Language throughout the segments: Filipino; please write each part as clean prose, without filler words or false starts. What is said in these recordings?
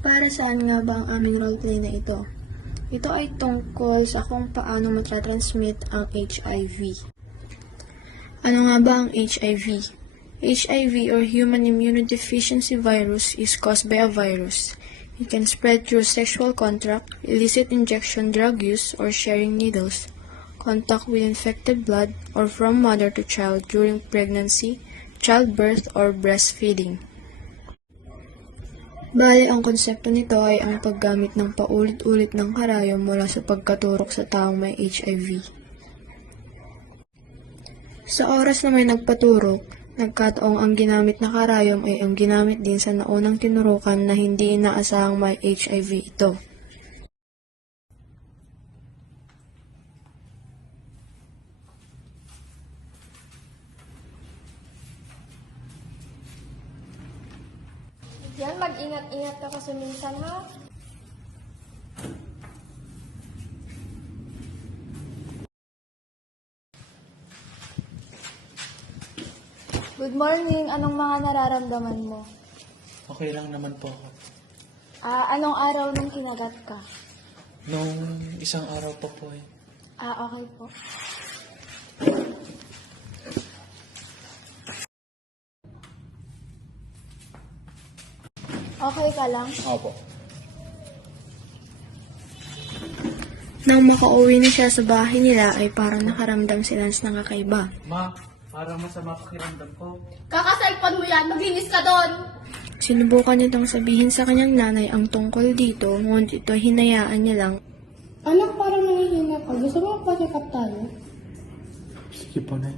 Para saan nga ba ang aming roleplay na ito? Ito ay tungkol sa kung paano matatransmit ang HIV. Ano nga ba ang HIV? HIV or Human Immunodeficiency Virus is caused by a virus. It can spread through sexual contact, illicit injection drug use or sharing needles, contact with infected blood, or from mother to child during pregnancy, childbirth, or breastfeeding. Bale, ang konsepto nito ay ang paggamit ng paulit-ulit ng karayom mula sa pagkaturok sa taong may HIV. Sa oras na may nagpaturok, nagkataong ang ginamit na karayom ay ang ginamit din sa naunang tinurukan na hindi inaasahang may HIV ito. Yan, mag-ingat-ingat ka kasi minsan, ha? Good morning. Anong mga nararamdaman mo? Okay lang naman po ako. Anong araw nung kinagat ka? Nung isang araw pa po eh. Okay po. Okay ka lang? Opo. Nang makauwi na siya sa bahay nila ay parang nakaramdam si Lance ng kakaiba. Ma, parang masama pakiramdam ko. Kakasaipon mo yan! Maglinis ka doon! Sinubukan nitong sabihin sa kanyang nanay ang tungkol dito, ngunit ito hinayaan niya lang. Anak, parang nangihina ka. Gusto mo pa-check up tayo? Sige po, Nay.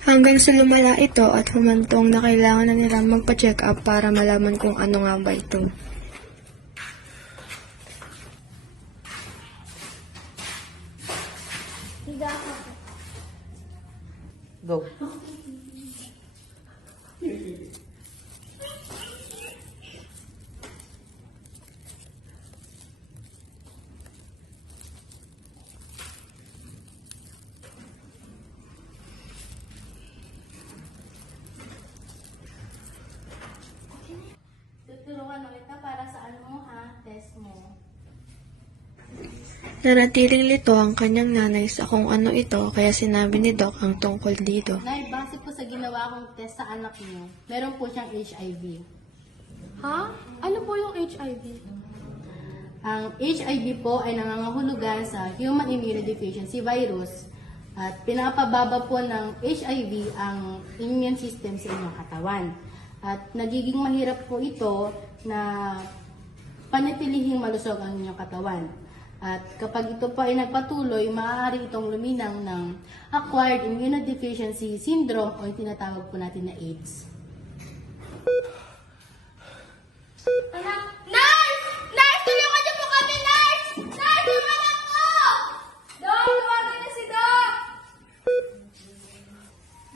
Hanggang sa lumala ito at humantong na kailangan na nilang magpa-check up para malaman kung ano nga ba ito. Higa ka. Go. Tuturuan na kita para sa ano ha, test mo. Nanatiling lito ang kanyang nanay sa kung ano ito kaya sinabi ni Doc ang tungkol dito. Nay, base po sa ginawa kong test sa anak niyo, meron po siyang HIV. Ha? Ano po yung HIV? Ang HIV po ay nangangahulugan sa Human Immunodeficiency Virus at pinapababa po ng HIV ang immune system sa inyong katawan. At nagiging mahirap po ito na panatilihing malusog ang inyong katawan. At kapag ito po ay nagpatuloy, maaari itong luminang ng Acquired Immunodeficiency Syndrome o yung tinatawag po natin na AIDS. Anak! Nurse! Nurse! Tulungan niyo po kami, Nurse! Nurse! Yung anak ko! Doc! Tawagan niyo si Doc!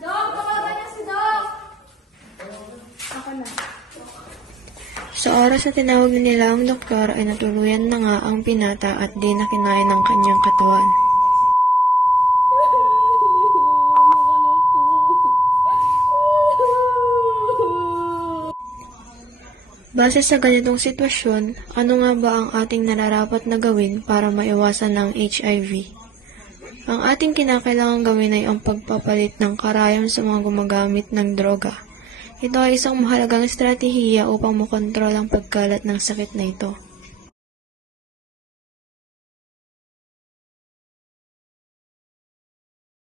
Doc! Tawagan niyo si Doc! Ako na. Sa oras na tinawag nila ang doktor ay natuluyan na nga ang binata at di na kinaya ng kanyang katawan. Base sa ganitong sitwasyon, ano nga ba ang ating nararapat na gawin para maiwasan ng HIV? Ang ating kinakailangan gawin ay ang pagpapalit ng karayom sa mga gumagamit ng droga. Ito ay isang mahalagang estratehiya upang makontrol ang pagkalat ng sakit na ito.